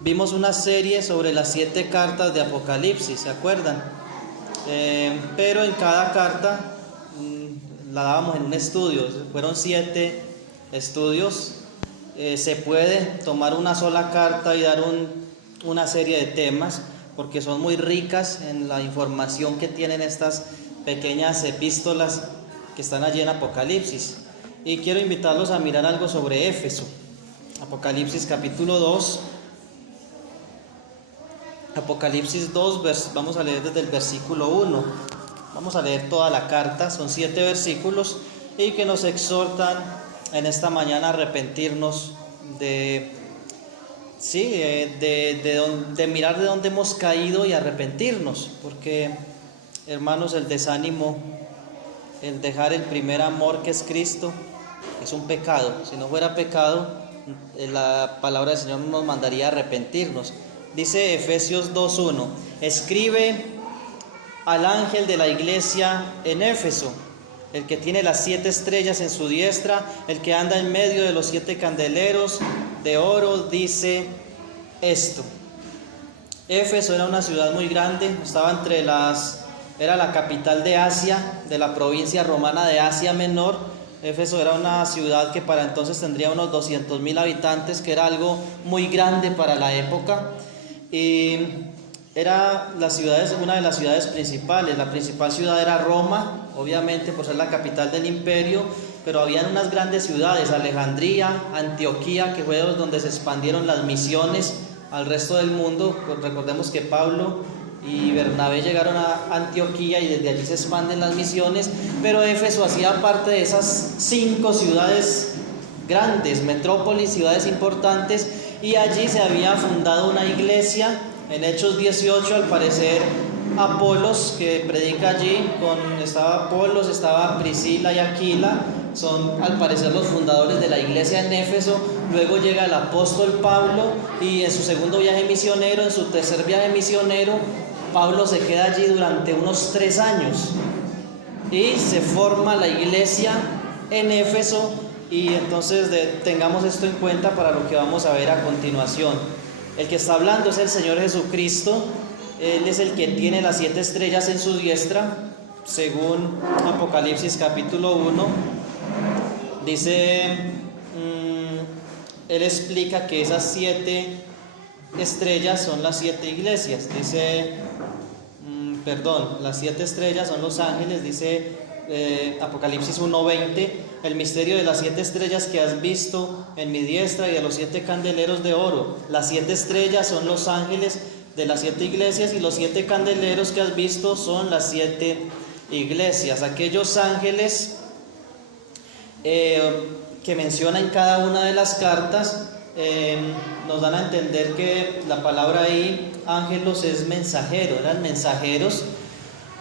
vimos una serie sobre las 7 cartas de Apocalipsis, ¿se acuerdan? Pero en cada carta la dábamos en un estudio, fueron 7 estudios. Se puede tomar una sola carta y dar una serie de temas, porque son muy ricas en la información que tienen estas pequeñas epístolas que están allí en Apocalipsis. Y quiero invitarlos a mirar algo sobre Éfeso. Apocalipsis capítulo 2. Apocalipsis 2, vamos a leer desde el versículo 1. Vamos a leer toda la carta, son 7 versículos y que nos exhortan en esta mañana a arrepentirnos de mirar de dónde hemos caído y arrepentirnos, porque, hermanos, el desánimo, el dejar el primer amor que es Cristo, es un pecado. Si no fuera pecado, la palabra del Señor nos mandaría a arrepentirnos. Dice Efesios 2:1: escribe al ángel de la iglesia en Éfeso, el que tiene las 7 estrellas en su diestra, el que anda en medio de los 7 candeleros de oro, dice esto. Éfeso era una ciudad muy grande, estaba era la capital de Asia, de la provincia romana de Asia Menor. Éfeso era una ciudad que para entonces tendría unos 200,000 habitantes, que era algo muy grande para la época. Y era una de las ciudades principales. La principal ciudad era Roma, obviamente por ser la capital del imperio, pero habían unas grandes ciudades: Alejandría, Antioquía, que fue donde se expandieron las misiones al resto del mundo. Recordemos que Pablo y Bernabé llegaron a Antioquía y desde allí se expanden las misiones, pero Éfeso hacía parte de esas 5 ciudades grandes, metrópolis, ciudades importantes, y allí se había fundado una iglesia. En Hechos 18, al parecer, Apolos, que predica allí, estaba Apolos, estaba Priscila y Aquila, son al parecer los fundadores de la iglesia en Éfeso. Luego llega el apóstol Pablo y en su segundo viaje misionero, en su tercer viaje misionero, Pablo se queda allí durante unos 3 años y se forma la iglesia en Éfeso. Y entonces tengamos esto en cuenta para lo que vamos a ver a continuación. El que está hablando es el Señor Jesucristo. Él es el que tiene las 7 estrellas en su diestra, según Apocalipsis capítulo 1. Dice, él explica que esas 7 estrellas son las 7 iglesias. Dice, las 7 estrellas son los ángeles. Dice Apocalipsis 1:20: el misterio de las 7 estrellas que has visto en mi diestra y de los 7 candeleros de oro. Las 7 estrellas son los ángeles de las 7 iglesias, y los 7 candeleros que has visto son las 7 iglesias. Aquellos ángeles que menciona en cada una de las cartas nos dan a entender que la palabra ahí, ángelos, es mensajero, eran mensajeros.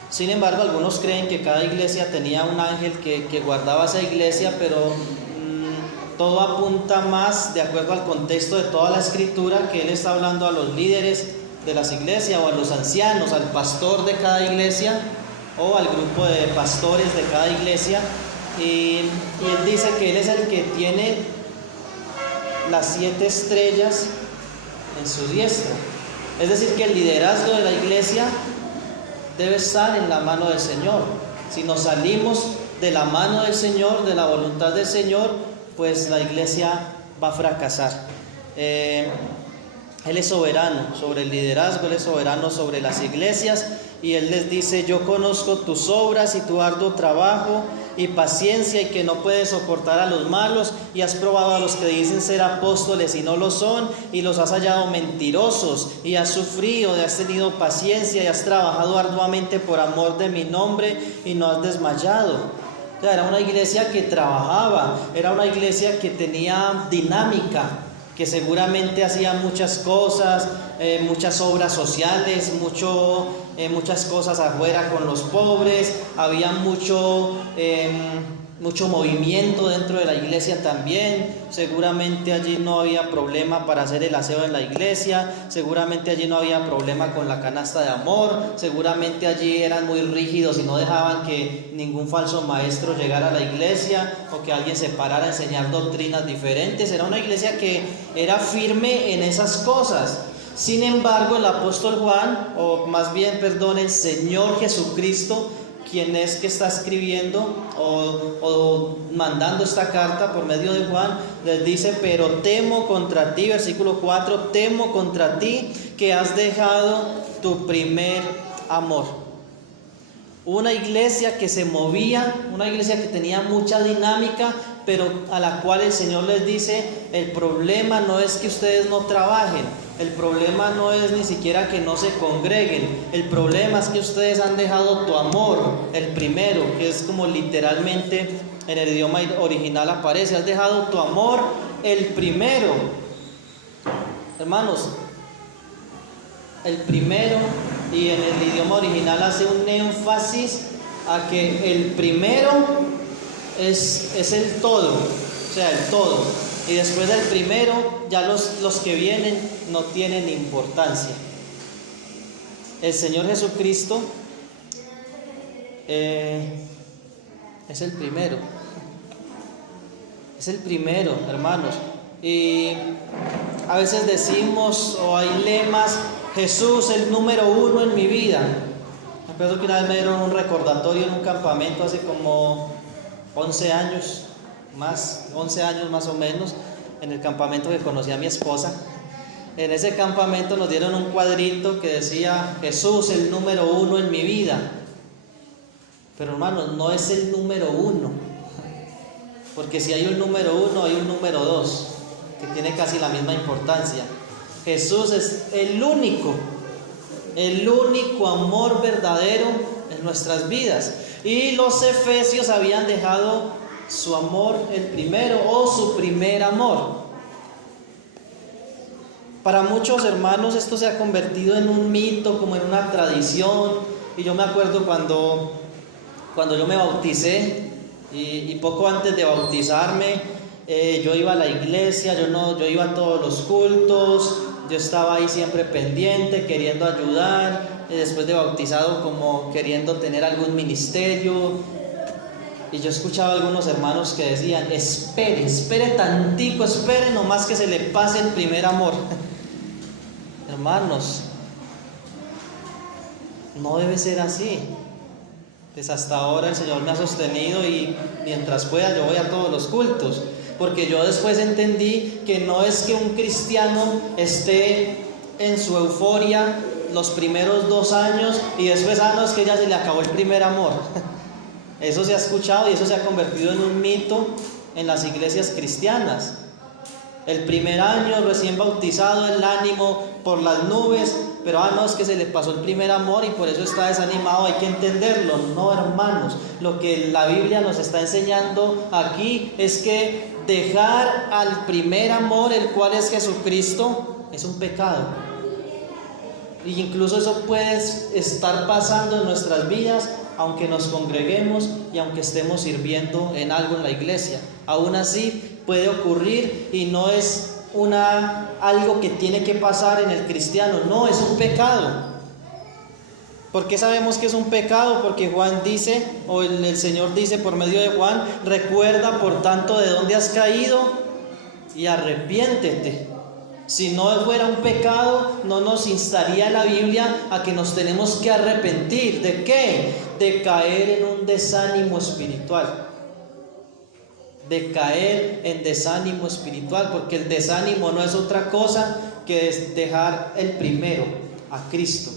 Sin embargo, algunos creen que cada iglesia tenía un ángel que guardaba esa iglesia, pero todo apunta más, de acuerdo al contexto de toda la escritura, que él está hablando a los líderes de las iglesias, o a los ancianos, al pastor de cada iglesia, o al grupo de pastores de cada iglesia. Y él dice que él es el que tiene las 7 estrellas en su diestra. Es decir, que el liderazgo de la iglesia debe estar en la mano del Señor. Si nos salimos de la mano del Señor, de la voluntad del Señor, pues la iglesia va a fracasar. Él es soberano sobre el liderazgo, Él es soberano sobre las iglesias, y Él les dice: yo conozco tus obras y tu arduo trabajo y paciencia, y que no puedes soportar a los malos, y has probado a los que dicen ser apóstoles y no lo son, y los has hallado mentirosos, y has sufrido y has tenido paciencia, y has trabajado arduamente por amor de mi nombre, y no has desmayado. O sea, era una iglesia que trabajaba, era una iglesia que tenía dinámica, que seguramente hacía muchas cosas, muchas obras sociales, muchas cosas afuera con los pobres. Había mucho mucho movimiento dentro de la iglesia también. Seguramente allí no había problema para hacer el aseo en la iglesia, seguramente allí no había problema con la canasta de amor, seguramente allí eran muy rígidos y no dejaban que ningún falso maestro llegara a la iglesia o que alguien se parara a enseñar doctrinas diferentes. Era una iglesia que era firme en esas cosas. Sin embargo, el apóstol Juan, o más bien, perdón, el Señor Jesucristo, quien es que está escribiendo o mandando esta carta por medio de Juan, les dice: pero temo contra ti, versículo 4, temo contra ti que has dejado tu primer amor. Una iglesia que se movía, una iglesia que tenía mucha dinámica, pero a la cual el Señor les dice: el problema no es que ustedes no trabajen, el problema no es ni siquiera que no se congreguen, el problema es que ustedes han dejado tu amor, el primero, que es como literalmente en el idioma original aparece: has dejado tu amor, el primero. Hermanos, el primero, y en el idioma original hace un énfasis a que el primero es el todo, o sea, el todo. Y después del primero, ya los que vienen no tienen importancia. El Señor Jesucristo es el primero. Es el primero, hermanos. Y a veces decimos, o hay lemas: Jesús el número uno en mi vida. Me acuerdo que una vez me dieron un recordatorio en un campamento hace como 11 años más o menos, en el campamento que conocí a mi esposa. En ese campamento nos dieron un cuadrito que decía: Jesús el número uno en mi vida. Pero hermanos, no es el número uno, porque si hay un número uno, hay un número dos, que tiene casi la misma importancia. Jesús es el único amor verdadero en nuestras vidas. Y los efesios habían dejado su amor el primero, o su primer amor. Para muchos hermanos esto se ha convertido en un mito, como en una tradición. Y yo me acuerdo cuando yo me bauticé, y poco antes de bautizarme, yo iba a la iglesia, yo iba a todos los cultos, yo estaba ahí siempre pendiente, queriendo ayudar, y después de bautizado como queriendo tener algún ministerio. Y yo escuchaba a algunos hermanos que decían: espere tantico, espere nomás que se le pase el primer amor. Hermanos, no debe ser así. Pues hasta ahora el Señor me ha sostenido, y mientras pueda yo voy a todos los cultos, porque yo después entendí que no es que un cristiano esté en su euforia los primeros 2 años y después, no, es que ya se le acabó el primer amor. Eso se ha escuchado y eso se ha convertido en un mito en las iglesias cristianas. El primer año, recién bautizado, el ánimo por las nubes, pero no, es que se le pasó el primer amor y por eso está desanimado. Hay que entenderlo. No, hermanos, lo que la Biblia nos está enseñando aquí es que dejar al primer amor, el cual es Jesucristo, es un pecado. Y incluso eso puede estar pasando en nuestras vidas, aunque nos congreguemos y aunque estemos sirviendo en algo en la iglesia. Aún así puede ocurrir, y no es algo que tiene que pasar en el cristiano. No, es un pecado. ¿Por qué sabemos que es un pecado? Porque Juan dice, o el Señor dice por medio de Juan: recuerda por tanto de dónde has caído y arrepiéntete. Si no fuera un pecado, no nos instaría la Biblia a que nos tenemos que arrepentir. ¿De qué? De caer en un desánimo espiritual. De caer en desánimo espiritual, porque el desánimo no es otra cosa que es dejar el primero, a Cristo.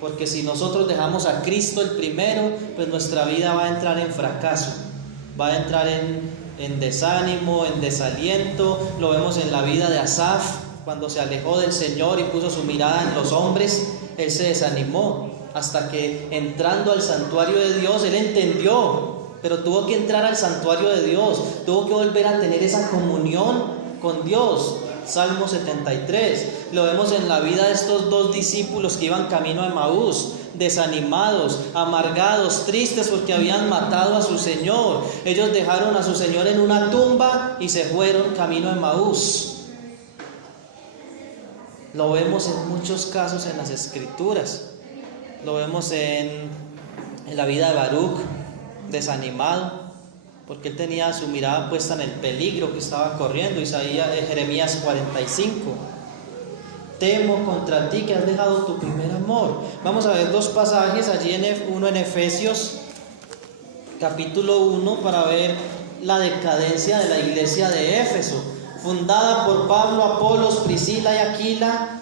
Porque si nosotros dejamos a Cristo el primero, pues nuestra vida va a entrar en fracaso, va a entrar en desánimo, en desaliento. Lo vemos en la vida de Asaf. Cuando se alejó del Señor y puso su mirada en los hombres, él se desanimó, hasta que entrando al santuario de Dios, él entendió, pero tuvo que entrar al santuario de Dios, tuvo que volver a tener esa comunión con Dios. Salmo 73, lo vemos en la vida de estos 2 discípulos que iban camino a Emaús. desanimados, amargados, tristes porque habían matado a su Señor. Ellos dejaron a su Señor en una tumba y se fueron camino a Emaús. Lo vemos en muchos casos en las Escrituras. Lo vemos en la vida de Baruch, desanimado, porque él tenía su mirada puesta en el peligro que estaba corriendo. Jeremías 45. Temo contra ti que has dejado tu primer amor. Vamos a ver dos pasajes allí, uno en Efesios capítulo 1, para ver la decadencia de la iglesia de Éfeso, fundada por Pablo, Apolos, Priscila y Aquila.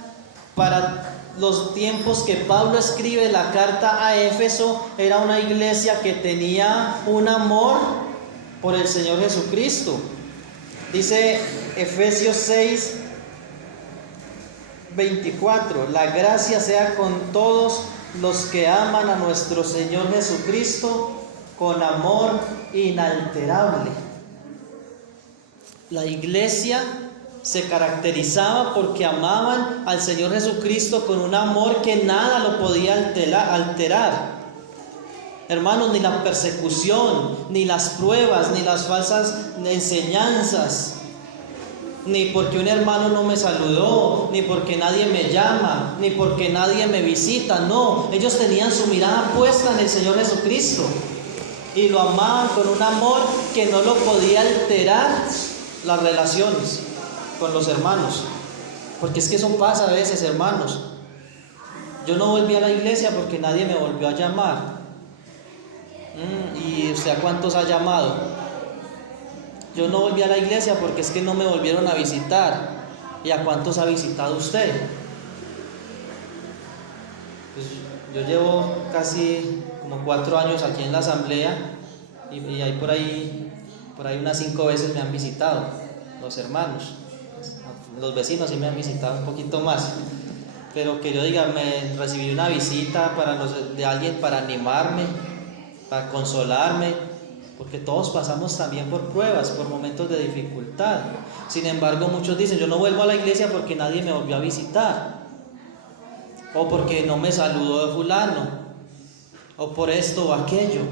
Para los tiempos que Pablo escribe la carta a Éfeso, era una iglesia que tenía un amor por el Señor Jesucristo. Dice Efesios 6, 24: la gracia sea con todos los que aman a nuestro Señor Jesucristo con amor inalterable. La iglesia se caracterizaba porque amaban al Señor Jesucristo con un amor que nada lo podía alterar. Hermanos, ni la persecución, ni las pruebas, ni las falsas enseñanzas, ni porque un hermano no me saludó, ni porque nadie me llama, ni porque nadie me visita. No, ellos tenían su mirada puesta en el Señor Jesucristo y lo amaban con un amor que no lo podía alterar las relaciones con los hermanos. Porque es que eso pasa a veces, hermanos. Yo no volví a la iglesia porque nadie me volvió a llamar. ¿Y usted a cuántos ha llamado? Yo no volví a la iglesia porque es que no me volvieron a visitar. ¿Y a cuántos ha visitado usted? Pues yo llevo casi como 4 años aquí en la asamblea y hay por ahí unas 5 veces me han visitado los hermanos. Los vecinos sí me han visitado un poquito más, pero que yo diga, me recibí una visita de alguien para animarme, para consolarme, porque todos pasamos también por pruebas, por momentos de dificultad. Sin embargo, muchos dicen, yo no vuelvo a la iglesia porque nadie me volvió a visitar, o porque no me saludó de fulano, o por esto o aquello.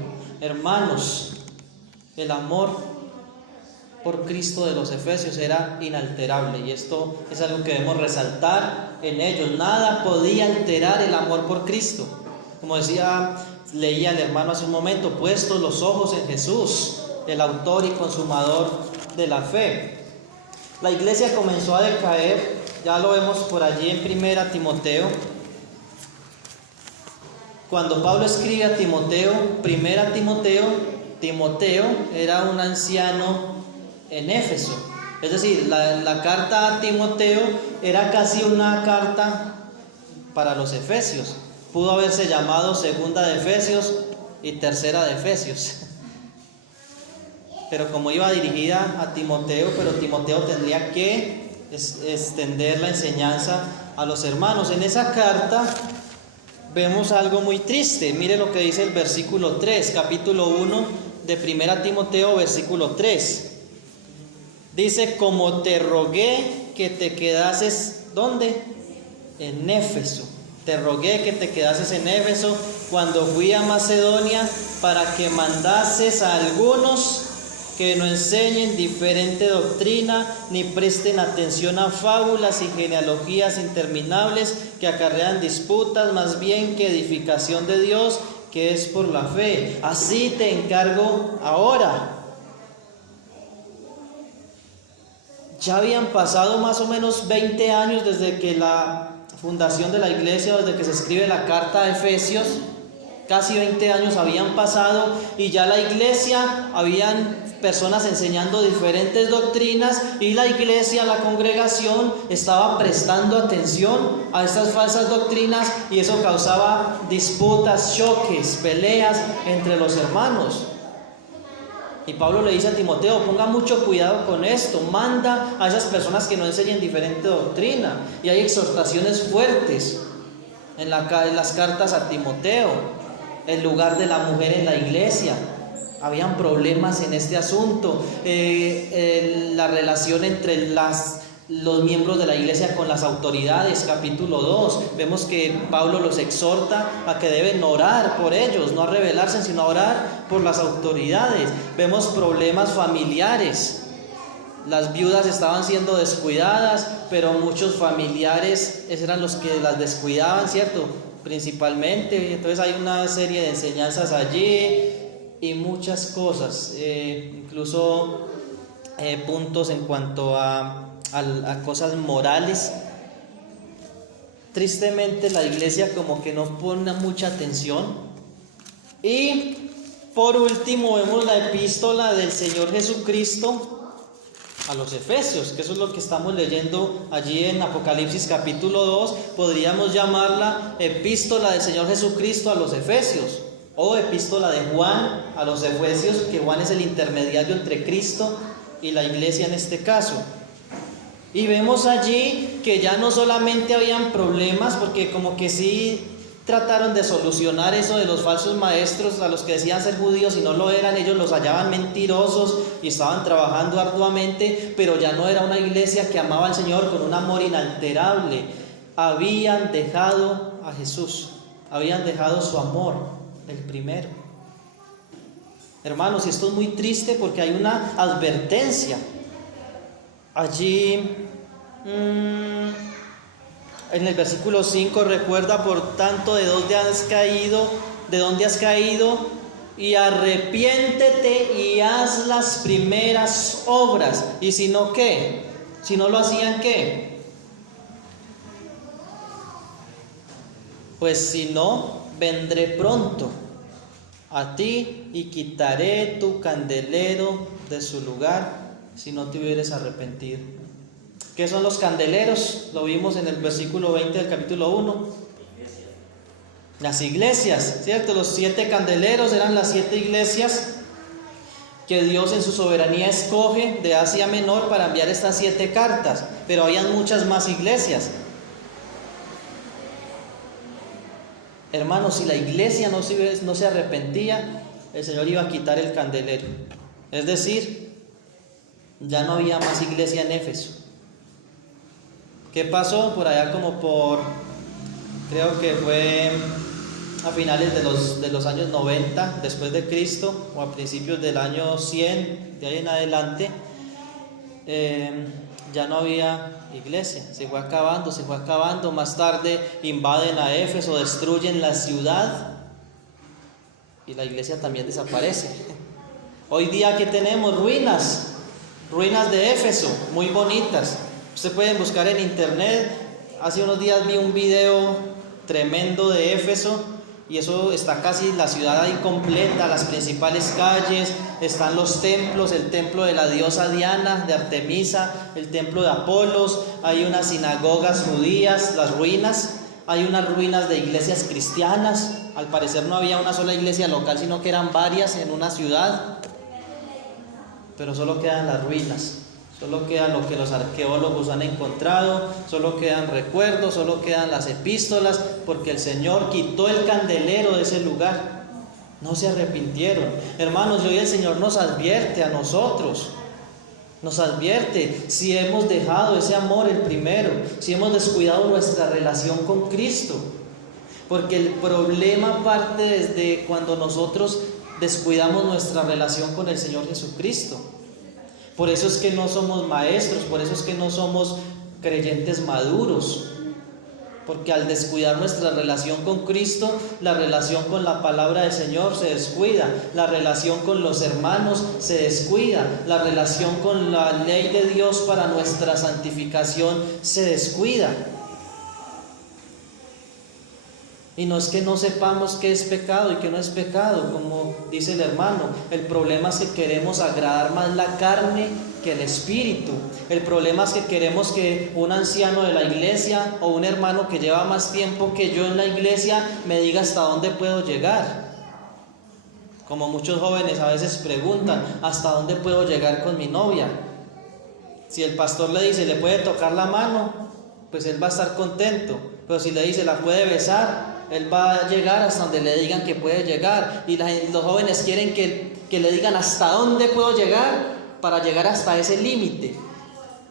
Hermanos, el amor por Cristo de los Efesios era inalterable, y esto es algo que debemos resaltar en ellos. Nada podía alterar el amor por Cristo. Como leía el hermano hace un momento, puestos los ojos en Jesús, el autor y consumador de la fe. La iglesia comenzó a decaer, ya lo vemos por allí en 1 Timoteo. Cuando Pablo escribe a Timoteo, 1 Timoteo era un anciano en Éfeso. Es decir, la carta a Timoteo era casi una carta para los efesios. Pudo haberse llamado segunda de Efesios y tercera de Efesios. Pero como iba dirigida a Timoteo, pero Timoteo tendría que extender la enseñanza a los hermanos. En esa carta vemos algo muy triste. Mire lo que dice el versículo 3, capítulo 1 de 1 Timoteo, versículo 3. Dice, como te rogué que te quedases, ¿dónde? En Éfeso. Te rogué que te quedases en Éfeso cuando fui a Macedonia, para que mandases a algunos que no enseñen diferente doctrina, ni presten atención a fábulas y genealogías interminables que acarrean disputas, más bien que edificación de Dios, que es por la fe. Así te encargo ahora. Ya habían pasado más o menos 20 años desde que la fundación de la iglesia, desde que se escribe la carta a Efesios. Casi 20 años habían pasado y ya la iglesia, habían personas enseñando diferentes doctrinas, y la iglesia, la congregación, estaba prestando atención a estas falsas doctrinas, y eso causaba disputas, choques, peleas entre los hermanos. Y Pablo le dice a Timoteo, ponga mucho cuidado con esto, manda a esas personas que no enseñen diferente doctrina. Y hay exhortaciones fuertes en las cartas a Timoteo. El lugar de la mujer en la iglesia, habían problemas en este asunto. La relación entre las los miembros de la iglesia con las autoridades, capítulo 2. Vemos que Pablo los exhorta a que deben orar por ellos, no a rebelarse, sino a orar por las autoridades. Vemos problemas familiares. Las viudas estaban siendo descuidadas, pero muchos familiares eran los que las descuidaban, ¿cierto? Principalmente. Entonces hay una serie de enseñanzas allí y muchas cosas, incluso puntos en cuanto a cosas morales. Tristemente la iglesia como que no pone mucha atención. Y por último vemos la epístola del Señor Jesucristo a los Efesios, que eso es lo que estamos leyendo allí en Apocalipsis capítulo 2. Podríamos llamarla epístola del Señor Jesucristo a los Efesios, o epístola de Juan a los Efesios, que Juan es el intermediario entre Cristo y la iglesia en este caso. Y vemos allí que ya no solamente habían problemas, porque como que sí trataron de solucionar eso de los falsos maestros, a los que decían ser judíos y no lo eran, ellos los hallaban mentirosos y estaban trabajando arduamente, pero ya no era una iglesia que amaba al Señor con un amor inalterable. Habían dejado a Jesús, habían dejado su amor, el primero. Hermanos, y esto es muy triste porque hay una advertencia allí. En el versículo 5, recuerda por tanto de dónde has caído, y arrepiéntete y haz las primeras obras. Y si no, ¿qué? Si no lo hacían, ¿qué? Pues si no, vendré pronto a ti y quitaré tu candelero de su lugar, si no te hubieres arrepentido. ¿Qué son los candeleros? Lo vimos en el versículo 20 del capítulo 1. Las iglesias, ¿cierto? Los 7 candeleros eran las 7 iglesias que Dios en su soberanía escoge de Asia Menor para enviar estas 7 cartas. Pero habían muchas más iglesias. Hermanos, si la iglesia no se arrepentía, el Señor iba a quitar el candelero. Es decir, ya no había más iglesia en Éfeso. ¿Qué pasó? Por allá creo que fue a finales de los años 90 después de Cristo, o a principios del año 100, de ahí en adelante, ya no había iglesia, se fue acabando. Más tarde invaden a Éfeso, destruyen la ciudad y la iglesia también desaparece. Hoy día, ¿qué tenemos? Ruinas de Éfeso, muy bonitas. Ustedes pueden buscar en internet. Hace unos días vi un video tremendo de Éfeso, y eso está casi la ciudad ahí completa, las principales calles, están los templos, el templo de la diosa Diana, de Artemisa, el templo de Apolos, hay unas sinagogas judías, las ruinas, hay unas ruinas de iglesias cristianas. Al parecer no había una sola iglesia local, sino que eran varias en una ciudad, pero solo quedan las ruinas. Solo queda lo que los arqueólogos han encontrado, solo quedan recuerdos, solo quedan las epístolas, porque el Señor quitó el candelero de ese lugar. No se arrepintieron. Hermanos, y hoy el Señor nos advierte a nosotros. Nos advierte si hemos dejado ese amor el primero, si hemos descuidado nuestra relación con Cristo. Porque el problema parte desde cuando nosotros descuidamos nuestra relación con el Señor Jesucristo. Por eso es que no somos maestros, por eso es que no somos creyentes maduros. Porque al descuidar nuestra relación con Cristo, la relación con la palabra del Señor se descuida, la relación con los hermanos se descuida, la relación con la ley de Dios para nuestra santificación se descuida. Y no es que no sepamos qué es pecado y qué no es pecado, como dice el hermano. El problema es que queremos agradar más la carne que el espíritu. El problema es que queremos que un anciano de la iglesia o un hermano que lleva más tiempo que yo en la iglesia me diga hasta dónde puedo llegar. Como muchos jóvenes a veces preguntan, ¿hasta dónde puedo llegar con mi novia? Si el pastor le dice, ¿le puede tocar la mano?, pues él va a estar contento. Pero si le dice, ¿la puede besar?, él va a llegar hasta donde le digan que puede llegar. Y los jóvenes quieren que le digan hasta dónde puedo llegar para llegar hasta ese límite.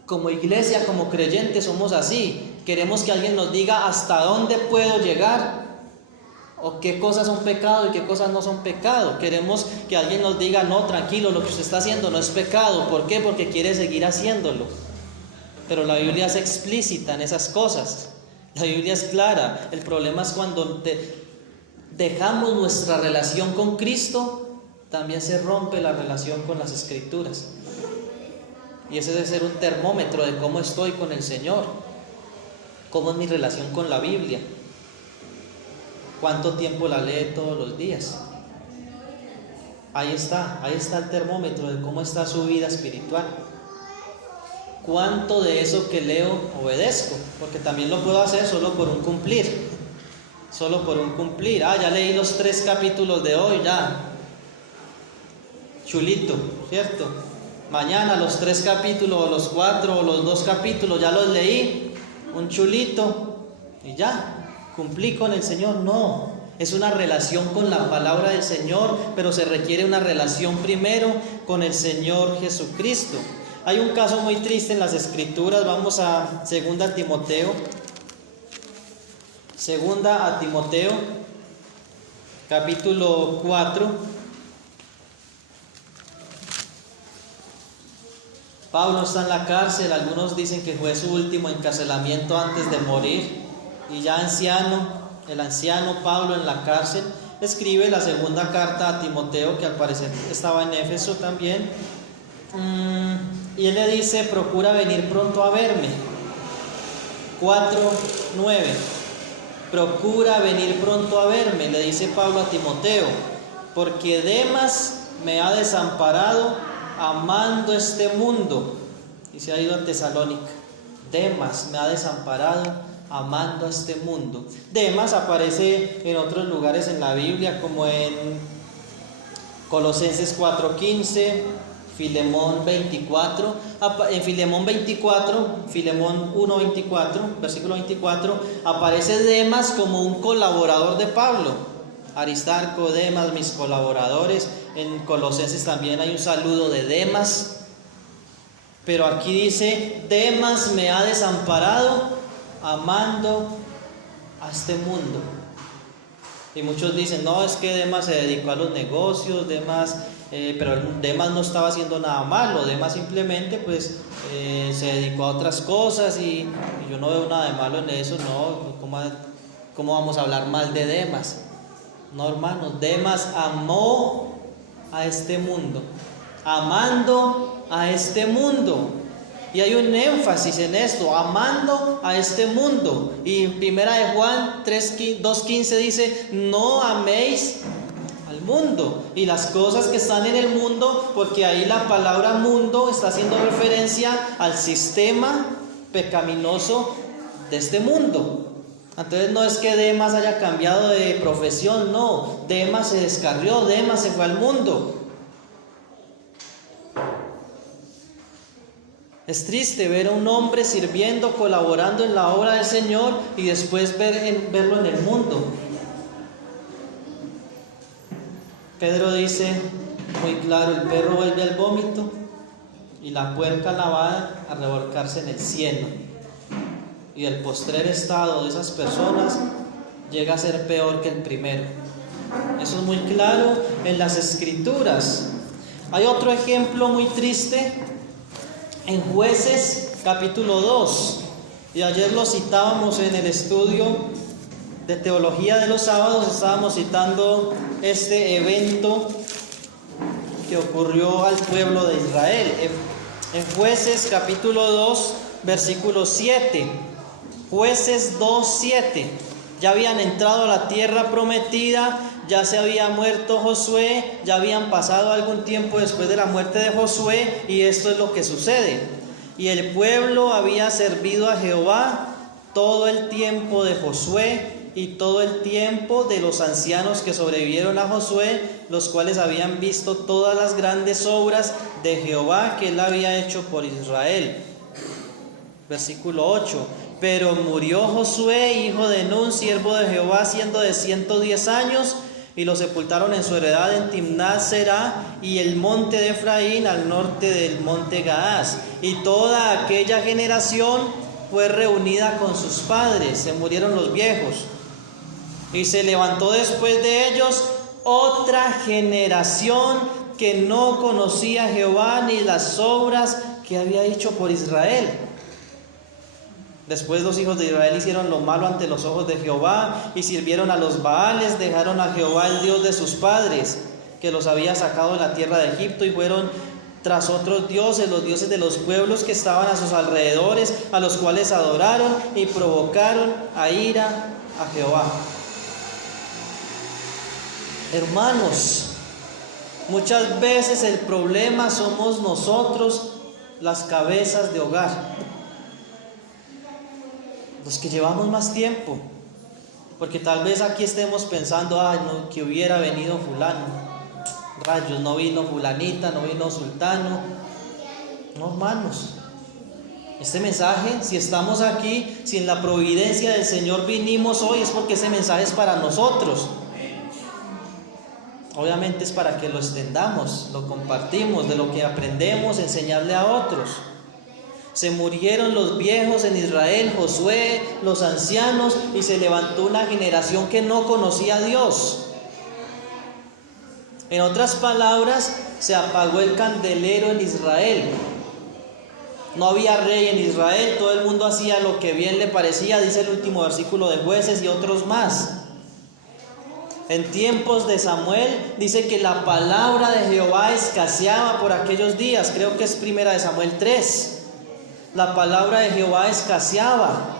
Como iglesia, como creyentes somos así. Queremos que alguien nos diga hasta dónde puedo llegar, o qué cosas son pecado y qué cosas no son pecado. Queremos que alguien nos diga, no, tranquilo, lo que usted está haciendo no es pecado. ¿Por qué? Porque quiere seguir haciéndolo. Pero la Biblia es explícita en esas cosas. La Biblia es clara. El problema es cuando dejamos nuestra relación con Cristo, también se rompe la relación con las Escrituras. Y ese debe ser un termómetro de cómo estoy con el Señor, cómo es mi relación con la Biblia, cuánto tiempo la lee todos los días. Ahí está el termómetro de cómo está su vida espiritual. ¿Cuánto de eso que leo obedezco? Porque también lo puedo hacer solo por un cumplir. Solo por un cumplir. Ya leí los 3 capítulos de hoy, ya. Chulito, ¿cierto? Mañana los 3 capítulos, o los 4, o los 2 capítulos, ya los leí. Un chulito. Y ya, cumplí con el Señor. No, es una relación con la palabra del Señor, pero se requiere una relación primero con el Señor Jesucristo. Hay un caso muy triste en las Escrituras. Vamos a 2 Timoteo. 2 Timoteo, capítulo 4. Pablo está en la cárcel. Algunos dicen que fue su último encarcelamiento antes de morir. Y ya el anciano Pablo en la cárcel escribe la segunda carta a Timoteo, que al parecer estaba en Éfeso también. Y él le dice, procura venir pronto a verme. 4:9. Procura venir pronto a verme, le dice Pablo a Timoteo, porque Demas me ha desamparado amando este mundo. Y se ha ido a Tesalónica. Demas me ha desamparado amando este mundo. Demas aparece en otros lugares en la Biblia, como en Colosenses 4:15, Filemón 24, en Filemón 1:24, versículo 24, aparece Demas como un colaborador de Pablo. Aristarco, Demas, mis colaboradores. En Colosenses también hay un saludo de Demas. Pero aquí dice, Demas me ha desamparado amando a este mundo. Y muchos dicen, no, es que Demas se dedicó a los negocios, pero Demas no estaba haciendo nada malo. Demas simplemente se dedicó a otras cosas y yo no veo nada de malo en eso. No, ¿cómo vamos a hablar mal de Demas? No, hermanos, Demas amó a este mundo, amando a este mundo. Y hay un énfasis en esto, amando a este mundo. Y primera de Juan 2:15 dice, no améis al mundo y las cosas que están en el mundo, porque ahí la palabra mundo está haciendo referencia al sistema pecaminoso de este mundo. Entonces no es que Demas haya cambiado de profesión, no, Demas se descarrió, Demas se fue al mundo. Es triste ver a un hombre sirviendo, colaborando en la obra del Señor y después verlo en el mundo. Pedro dice muy claro, el perro vuelve al vómito y la puerca lavada a revolcarse en el cieno. Y el postrer estado de esas personas llega a ser peor que el primero. Eso es muy claro en las Escrituras. Hay otro ejemplo muy triste en Jueces capítulo 2. Y ayer lo citábamos en el estudio de teología de los sábados. Estábamos citando este evento que ocurrió al pueblo de Israel. En Jueces capítulo 2, versículo 7. Jueces 2:7. Ya habían entrado a la tierra prometida, ya se había muerto Josué, ya habían pasado algún tiempo después de la muerte de Josué, y esto es lo que sucede. Y el pueblo había servido a Jehová todo el tiempo de Josué y todo el tiempo de los ancianos que sobrevivieron a Josué, los cuales habían visto todas las grandes obras de Jehová que él había hecho por Israel. Versículo 8. Pero murió Josué, hijo de Nun, siervo de Jehová, siendo de 110 años, y lo sepultaron en su heredad en Timnat Será y el monte de Efraín al norte del monte Gaás. Y toda aquella generación fue reunida con sus padres, se murieron los viejos. Y se levantó después de ellos otra generación que no conocía a Jehová ni las obras que había hecho por Israel. Después los hijos de Israel hicieron lo malo ante los ojos de Jehová y sirvieron a los Baales, dejaron a Jehová el Dios de sus padres, que los había sacado de la tierra de Egipto, y fueron tras otros dioses, los dioses de los pueblos que estaban a sus alrededores, a los cuales adoraron y provocaron a ira a Jehová. Hermanos, muchas veces el problema somos nosotros, las cabezas de hogar, los que llevamos más tiempo, porque tal vez aquí estemos pensando, ay, no, que hubiera venido fulano, rayos, no vino fulanita, no vino sultano. No, hermanos, este mensaje, si estamos aquí, si en la providencia del Señor vinimos hoy, es porque ese mensaje es para nosotros. Obviamente es para que lo extendamos, lo compartimos, de lo que aprendemos, enseñarle a otros. Se murieron los viejos en Israel, Josué, los ancianos, y se levantó una generación que no conocía a Dios. En otras palabras, se apagó el candelero en Israel. No había rey en Israel, todo el mundo hacía lo que bien le parecía, dice el último versículo de Jueces y otros más. En tiempos de Samuel dice que la palabra de Jehová escaseaba por aquellos días, creo que es 1 Samuel 3. La palabra de Jehová escaseaba.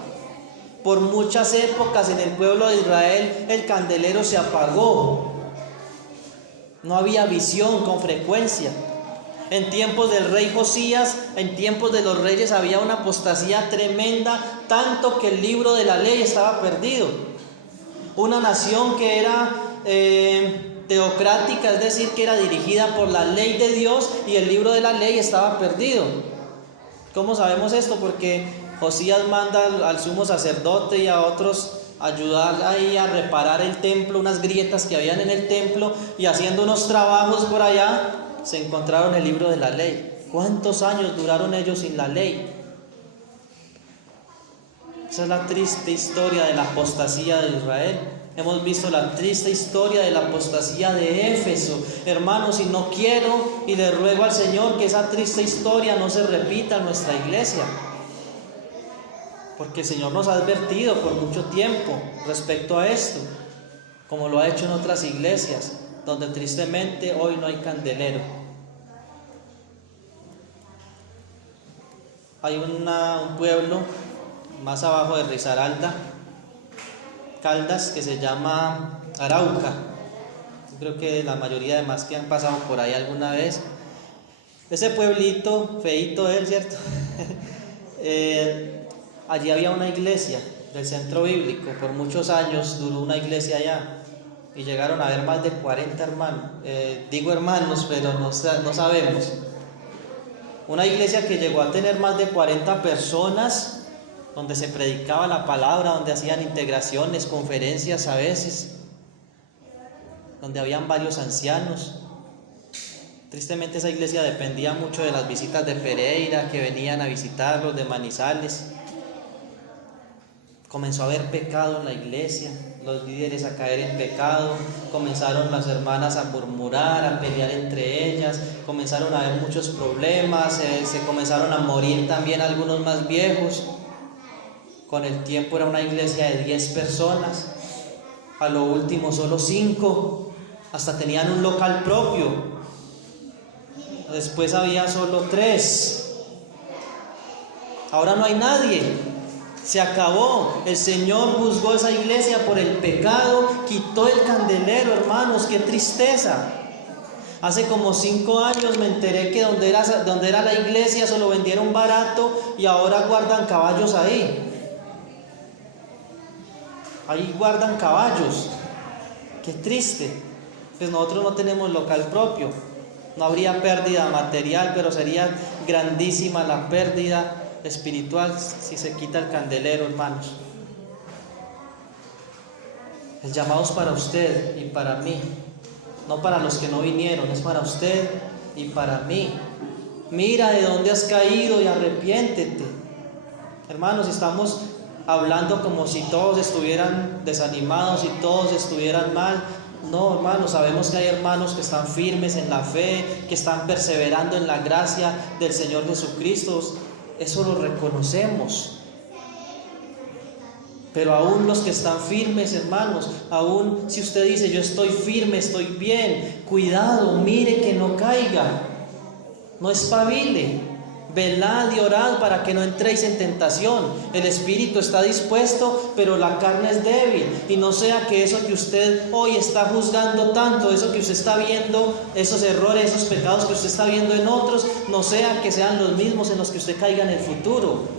Por muchas épocas en el pueblo de Israel el candelero se apagó. No había visión con frecuencia. En tiempos del rey Josías, en tiempos de los reyes había una apostasía tremenda, tanto que el libro de la ley estaba perdido. Una nación que era teocrática, es decir, que era dirigida por la ley de Dios, y el libro de la ley estaba perdido. ¿Cómo sabemos esto? Porque Josías manda al sumo sacerdote y a otros ayudar ahí a reparar el templo, unas grietas que habían en el templo, y haciendo unos trabajos por allá, se encontraron el libro de la ley. ¿Cuántos años duraron ellos sin la ley? Esa es la triste historia de la apostasía de Israel. Hemos visto la triste historia de la apostasía de Éfeso. Hermanos, y no quiero y le ruego al Señor que esa triste historia no se repita en nuestra iglesia, porque el Señor nos ha advertido por mucho tiempo respecto a esto, como lo ha hecho en otras iglesias, donde tristemente hoy no hay candelero. Hay un pueblo más abajo de Risaralda, Caldas, que se llama Arauca. Yo creo que la mayoría de más que han pasado por ahí alguna vez. Ese pueblito, feíto él, ¿cierto? Allí había una iglesia del centro bíblico. Por muchos años duró una iglesia allá, y llegaron a haber más de 40 hermanos. Digo hermanos, pero no sabemos. Una iglesia que llegó a tener más de 40 personas, donde se predicaba la palabra, donde hacían integraciones, conferencias a veces, donde habían varios ancianos. Tristemente esa iglesia dependía mucho de las visitas de Pereira, que venían a visitarlos, de Manizales. Comenzó a haber pecado en la iglesia, los líderes a caer en pecado, comenzaron las hermanas a murmurar, a pelear entre ellas, comenzaron a haber muchos problemas, se comenzaron a morir también algunos más viejos. Con el tiempo era una iglesia de 10 personas, a lo último solo 5, hasta tenían un local propio. Después había solo 3. Ahora no hay nadie, se acabó. El Señor juzgó esa iglesia por el pecado, quitó el candelero, hermanos, qué tristeza. Hace como 5 años me enteré que donde era la iglesia se lo vendieron barato, y ahora guardan caballos ahí. Ahí guardan caballos. Qué triste. Pues nosotros no tenemos local propio. No habría pérdida material, pero sería grandísima la pérdida espiritual si se quita el candelero, hermanos. El llamado es para usted y para mí, no para los que no vinieron, es para usted y para mí. Mira de dónde has caído y arrepiéntete. Hermanos, estamos hablando como si todos estuvieran desanimados y todos estuvieran mal. No, hermanos, sabemos que hay hermanos que están firmes en la fe, que están perseverando en la gracia del Señor Jesucristo. Eso lo reconocemos. Pero aún los que están firmes, hermanos, aún si usted dice yo estoy firme, estoy bien, cuidado, mire que no caiga, no espabile, velad y orad para que no entréis en tentación. El espíritu está dispuesto, pero la carne es débil. Y no sea que eso que usted hoy está juzgando tanto, eso que usted está viendo, esos errores, esos pecados que usted está viendo en otros, no sea que sean los mismos en los que usted caiga en el futuro.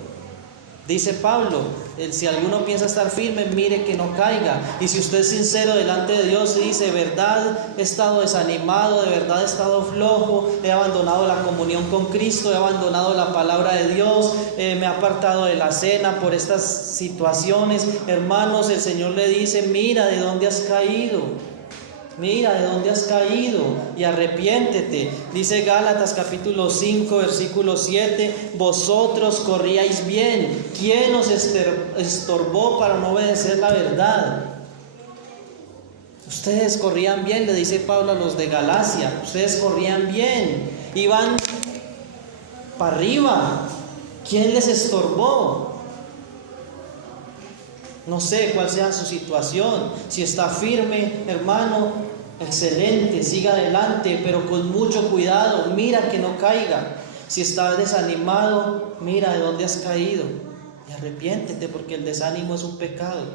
Dice Pablo, si alguno piensa estar firme, mire que no caiga. Y si usted es sincero delante de Dios y dice, verdad, he estado desanimado, de verdad he estado flojo, he abandonado la comunión con Cristo, he abandonado la palabra de Dios, me he apartado de la cena por estas situaciones. Hermanos, el Señor le dice, mira de dónde has caído. Mira de dónde has caído y arrepiéntete. Dice Gálatas capítulo 5 versículo 7, vosotros corríais bien. ¿Quién os estorbó para no obedecer la verdad? Ustedes corrían bien, le dice Pablo a los de Galacia. Ustedes corrían bien, iban para arriba. ¿Quién les estorbó? No sé cuál sea su situación. Si está firme, hermano, excelente, siga adelante, pero con mucho cuidado, mira que no caiga. Si está desanimado, mira de dónde has caído y arrepiéntete, porque el desánimo es un pecado.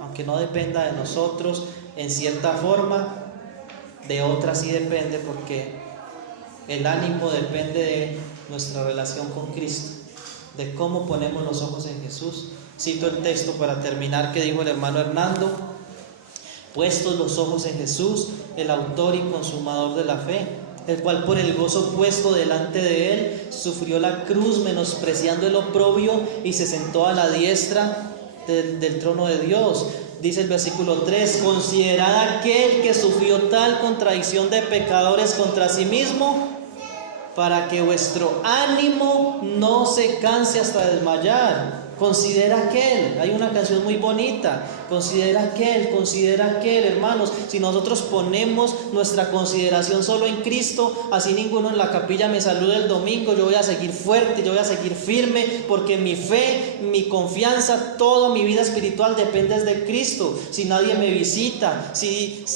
Aunque no dependa de nosotros en cierta forma, de otra sí depende, porque el ánimo depende de nuestra relación con Cristo, de cómo ponemos los ojos en Jesús. Cito el texto para terminar que dijo el hermano Hernando: puestos los ojos en Jesús, el autor y consumador de la fe, el cual por el gozo puesto delante de él sufrió la cruz, menospreciando el oprobio, y se sentó a la diestra del trono de Dios. Dice el versículo 3: considerad aquel que sufrió tal contradicción de pecadores contra sí mismo, para que vuestro ánimo no se canse hasta desmayar. Considera aquel. Hay una canción muy bonita: considera aquel, hermanos. Si nosotros ponemos nuestra consideración solo en Cristo, así ninguno en la capilla me salude el domingo, yo voy a seguir fuerte, yo voy a seguir firme, porque mi fe, mi confianza, toda mi vida espiritual depende de Cristo. Si nadie me visita, si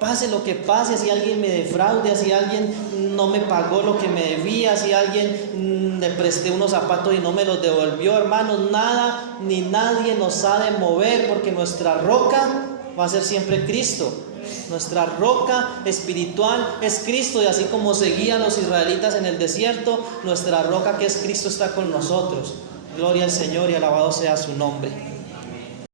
pase lo que pase, si alguien me defraude, si alguien no me pagó lo que me debía, si alguien le presté unos zapatos y no me los devolvió, hermanos, nada ni nadie nos ha de mover, porque nuestra roca va a ser siempre Cristo. Nuestra roca espiritual es Cristo, y así como seguían los israelitas en el desierto, nuestra roca que es Cristo está con nosotros. Gloria al Señor y alabado sea su nombre.